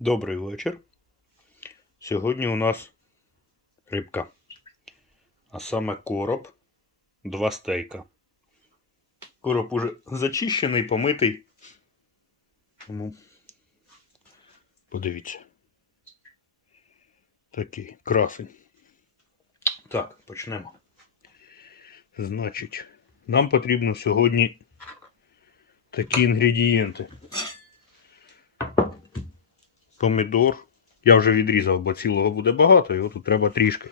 Добрий вечір. Сьогодні у нас рибка. А саме короб, два стейка. Короб уже зачищений, помитий. Тому подивіться. Такий красень. Так, почнемо. Значить, нам потрібно сьогодні такі інгредієнти помідор. Я вже відрізав, бо цілого буде багато, його тут треба трішки.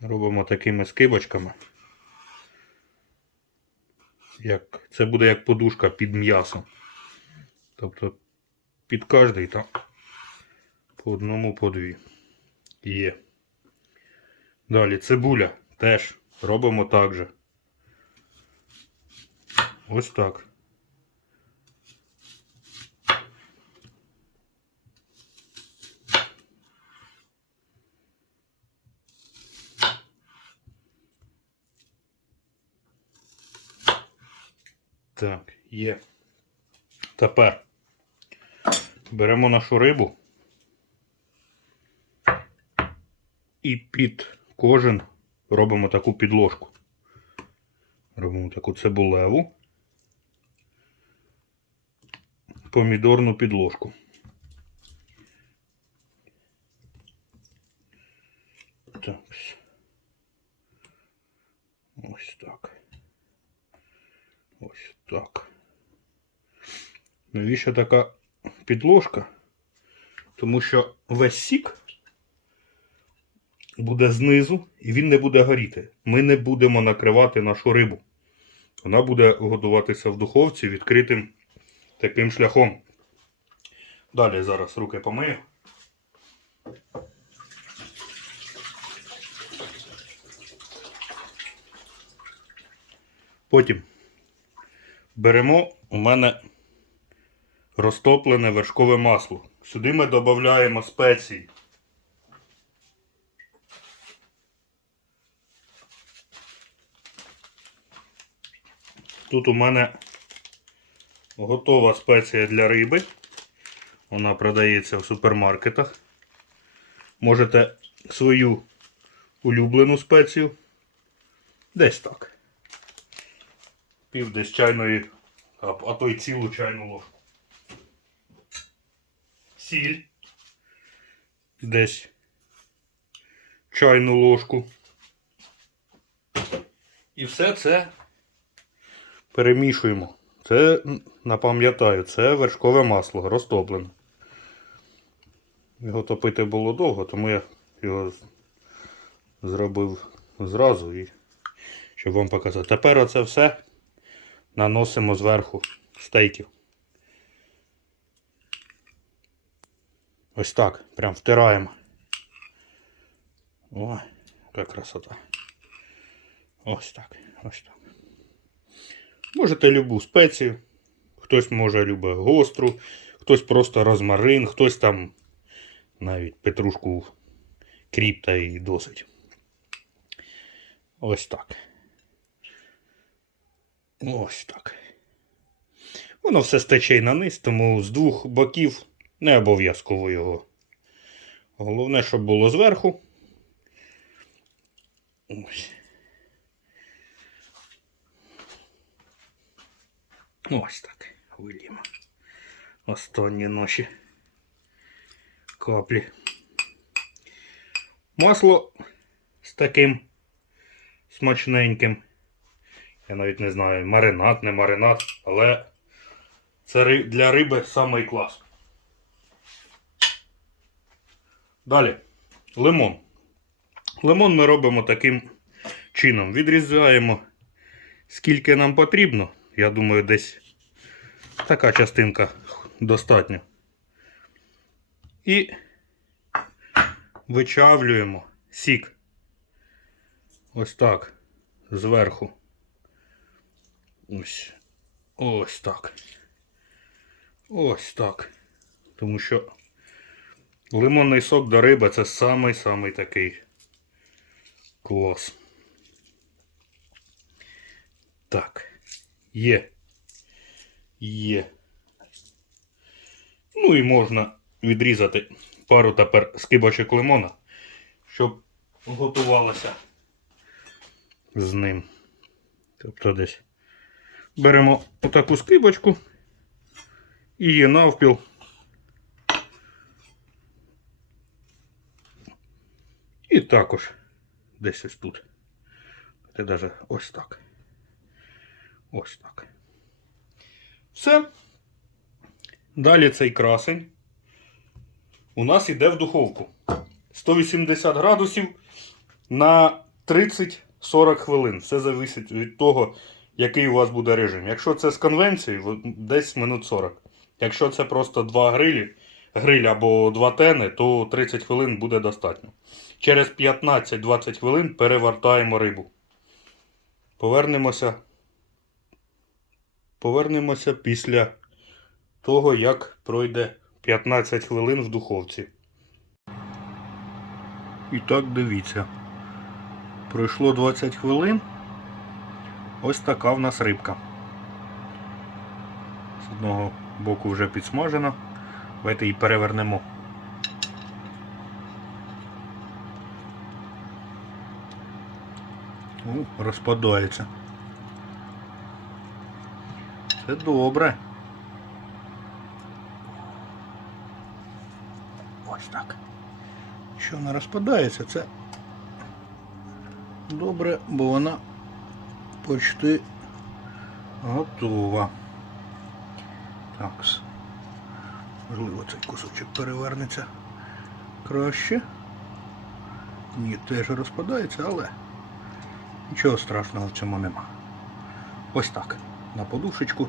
Робимо такими скибочками. Як, це буде як подушка під м'ясом. Тобто під кожний там по одному, по дві. Є. Далі цибуля теж робимо так же. Ось так. Так, є. Тепер беремо нашу рибу і під кожен робимо таку підложку. Робимо таку цибулеву, помідорну підложку. Так. Ось так. Ось так. Навіщо така підложка? Тому що весь сік буде знизу і він не буде горіти. Ми не будемо накривати нашу рибу. Вона буде готуватися в духовці відкритим таким шляхом. Далі зараз руки помию. Потім беремо у мене розтоплене вершкове масло. Сюди ми додаємо спеції. Тут у мене готова спеція для риби. Вона продається в супермаркетах. Можете свою улюблену спецію. Десь так пів десь чайної, а, то й цілу чайну ложку. Сіль. Десь чайну ложку. І все це перемішуємо. Це, напам'ятаю, це вершкове масло розтоплене. Його топити було довго, тому я його зробив зразу і щоб вам показати. Тепер оце все наносимо зверху стейків. Ось так, прям втираємо. Ой, яка красота. Ось так, ось так. Можете любу спецію. Хтось може любить гостру, хтось просто розмарин, хтось там навіть петрушку кріп та і досить. Ось так. Ось так. Воно все стече й на низ, тому з двох боків не обов'язково його. Головне, щоб було зверху. Ось. Ось так. Виліємо. Останні наші каплі. Масло з таким смачненьким. Я навіть не знаю, маринад, не маринад, але це для риби самий клас. Далі. Лимон. Лимон ми робимо таким чином. Відрізаємо скільки нам потрібно. Я думаю, десь така частинка достатньо. І вичавлюємо сік. Ось так. Зверху. Ось. Ось так. Ось так. Тому що лимонний сок до риби це самий-самий такий клас. Так. Є. Є. Ну і можна відрізати пару тепер скибочок лимона, щоб готувалося з ним. Тобто десь беремо отаку скибочку і її навпіл. І також десь ось тут. Це навіть ось так. Ось так. Все. Далі цей красень у нас йде в духовку. 180 градусів на 30-40 хвилин. Все залежить від того, який у вас буде режим. Якщо це з конвенції, десь минут 40. Якщо це просто два грилі, гриль або два тени, то 30 хвилин буде достатньо. Через 15-20 хвилин перевертаємо рибу. Повернемося. Повернемося після того, як пройде 15 хвилин в духовці. І так дивіться. Пройшло 20 хвилин. Ось така в нас рибка. З одного боку вже підсмажена. Давайте її перевернемо. О, розпадається. Це добре. Ось так. Що вона розпадається, це добре, бо вона почти готова. Так. Можливо, цей кусочок перевернеться краще. Ні, теж розпадається, але нічого страшного в цьому нема. Ось так. На подушечку.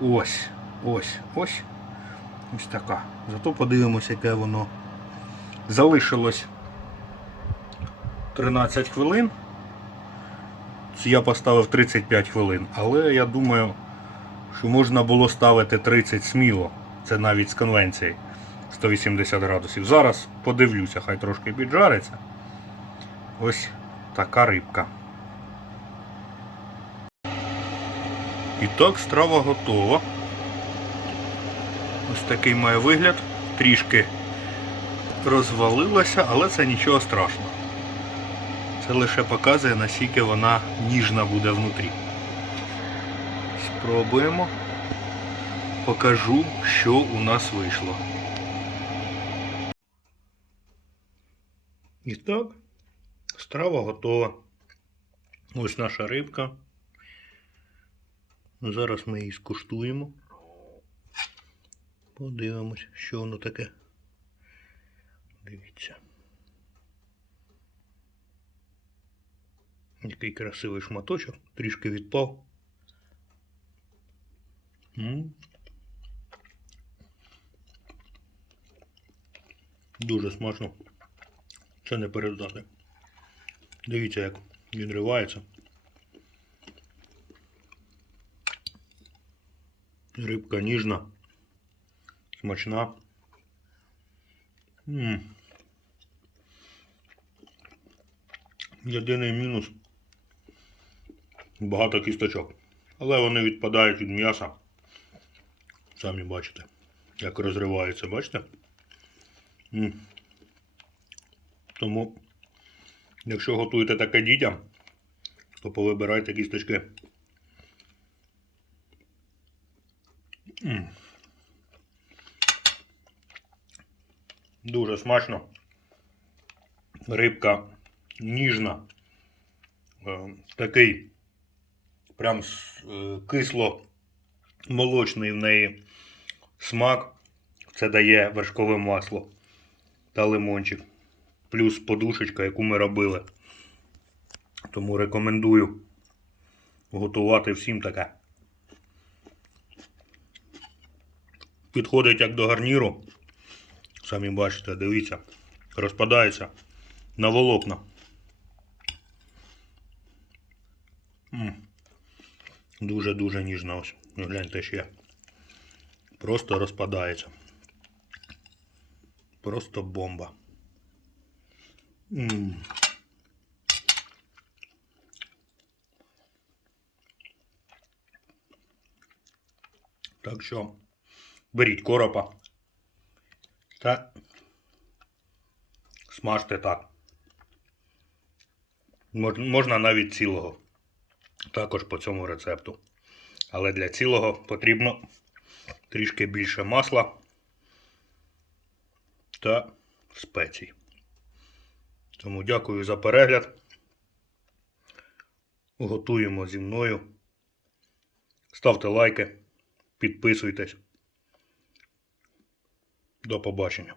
Ось, ось, ось. Ось така. Зато подивимося, яке воно залишилось 13 хвилин. Я поставив 35 хвилин, але я думаю, що можна було ставити 30 сміло. Це навіть з конвенції 180 градусів. Зараз подивлюся, хай трошки піджариться. Ось така рибка. І так, страва готова. Ось такий має вигляд. Трішки розвалилася, але це нічого страшного. Це лише показує, наскільки вона ніжна буде внутрі. Спробуємо. Покажу, що у нас вийшло. І так, страва готова. Ось наша рибка. Зараз ми її скуштуємо. Подивимось, що воно таке. Дивіться. Який красивий шматочок, трішки відпав. М. Дуже смачно. Це не передати. Дивіться, як він ривається. Рибка ніжна, смачна. М. Єдиний мінус багато кісточок. Але вони відпадають від м'яса. Самі бачите, як розривається, бачите? М. Тому, якщо готуєте таке дітям, то повибирайте кісточки. М. Дуже смачно. Рибка ніжна. Е, Такий прям е, кисло-молочний в неї смак. Це дає вершкове масло та лимончик. Плюс подушечка, яку ми робили. Тому рекомендую готувати всім таке. Підходить як до гарніру. Самі бачите, дивіться, розпадається на волокна. М. Дуже-дуже ніжна ось. Гляньте ще. Просто розпадається. Просто бомба. М. Так що беріть коропа. Та смажте так. Можна навіть цілого. Також по цьому рецепту. Але для цілого потрібно трішки більше масла та спецій. Тому дякую за перегляд. Готуємо зі мною. Ставте лайки, підписуйтесь. До побачення.